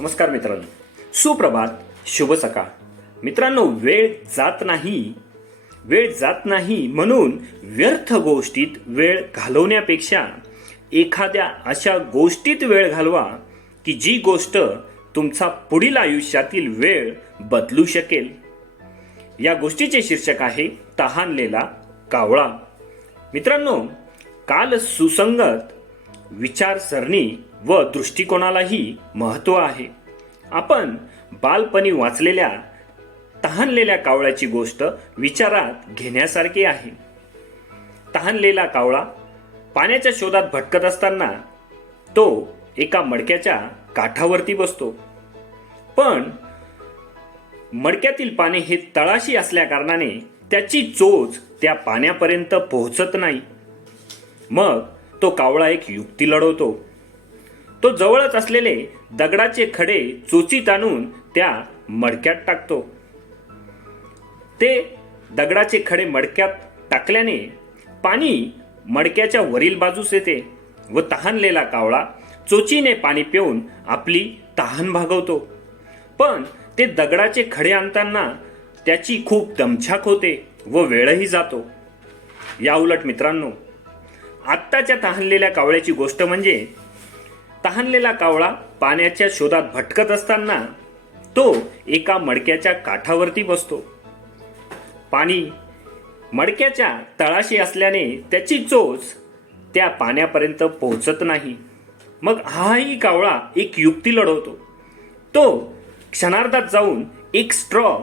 नमस्कार मित्रांनो, सुप्रभात, शुभ सकाळ. मित्रांनो, वेळ जात नाही म्हणून व्यर्थ गोष्टीत वेळ घालवण्यापेक्षा एखाद्या अशा गोष्टीत वेळ घालवा की जी गोष्ट तुमचा पुढील आयुष्यातील वेळ बदलू शकेल. या गोष्टीचे शीर्षक आहे तहानलेला कावळा. मित्रांनो, काल सुसंगत विचारसरणी व दृष्टिकोनालाही महत्त्व आहे. आपण बालपणी वाचलेल्या तहानलेल्या कावळ्याची गोष्ट विचारात घेण्यासारखी आहे. तहानलेला कावळा पाण्याच्या शोधात भटकत असताना तो एका मडक्याच्या काठावरती बसतो. पण मडक्यातील पाणी हे तळाशी असल्या कारणाने त्याची चोच त्या पाण्यापर्यंत पोहोचत नाही. मग तो कावळा एक युक्ती लढवतो. तो जवळच असलेले दगडाचे खडे चोचीत आणून त्या मडक्यात टाकतो. ते दगडाचे खडे मडक्यात टाकल्याने पाणी मडक्याच्या वरील बाजूस येते व तहानलेला कावळा चोचीने पाणी पिऊन आपली तहान भागवतो. पण ते दगडाचे खडे आणताना त्याची खूप दमछाक होते व वेळही जातो. या उलट मित्रांनो, आत्ताच्या तहानलेल्या कावळ्याची गोष्ट म्हणजे तहानलेला कावळा पाण्याच्या शोधात भटकत असताना तो एका मडक्याच्या काठावरती बसतो. पाणी मडक्याच्या तळाशी असल्याने त्याची चोच त्या पाण्यापर्यंत पोहोचत नाही. मग हाही कावळा एक युक्ती लढवतो. तो क्षणार्धात जाऊन एक स्ट्रॉ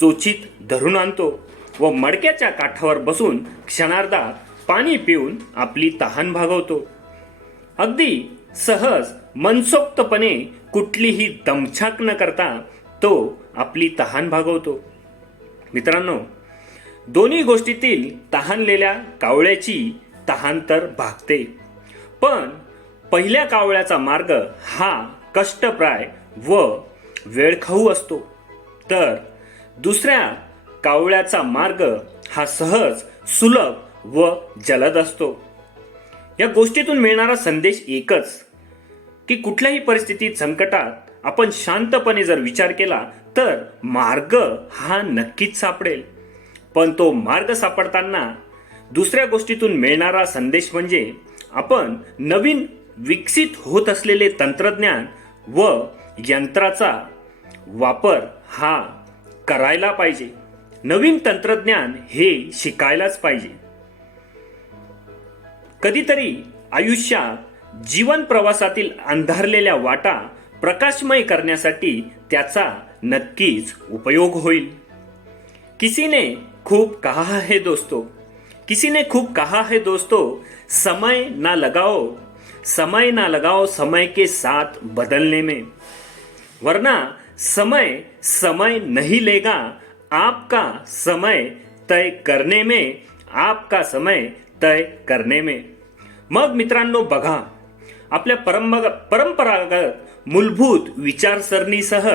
चोचीत धरून आणतो व मडक्याच्या काठावर बसून क्षणार्धात पाणी पिऊन आपली तहान भागवतो. अगदी सहज मनसोक्तपणे कुठलीही दमछाक न करता तो आपली तहान भागवतो. मित्रांनो, दोन्ही गोष्टीतील तहानलेल्या कावळ्याची तहान तर भागते, पण पहिल्या कावळ्याचा मार्ग हा कष्टप्राय व वेळखाऊ असतो, तर दुसऱ्या कावळ्याचा मार्ग हा सहज, सुलभ व जलद असतो. या गोष्टीतून मिळणारा संदेश एकच की कुठल्याही परिस्थितीत, संकटात आपण शांतपणे जर विचार केला तर मार्ग हा नक्कीच सापडेल. पण तो मार्ग सापडताना दुसऱ्या गोष्टीतून मिळणारा संदेश म्हणजे आपण नवीन विकसित होत असलेले तंत्रज्ञान व यंत्राचा वापर हा करायला पाहिजे. नवीन तंत्रज्ञान हे शिकायलाच पाहिजे. कधीतरी आयुष्यात जीवन प्रवासातील अंधारलेल्या वाटा प्रकाशमय करण्यासाठी त्याचा नक्कीच उपयोग होईल. किसी ने खूब कहा है दोस्तों, समय ना लगाओ समय के साथ बदलने में, वरना समय नहीं लेगा आपका समय तय करने में. मग मित्रांनो, बघा, आपल्या परंपरागत मूलभूत विचारसरणीसह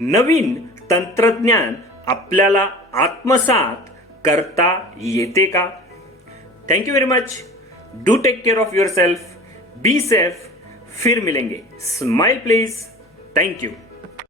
नवीन तंत्रज्ञान आपल्याला आत्मसात करता येते का? Thank you very much. Do take care of your self. Be safe. फिर मिलेंगे. Smile please. Thank you.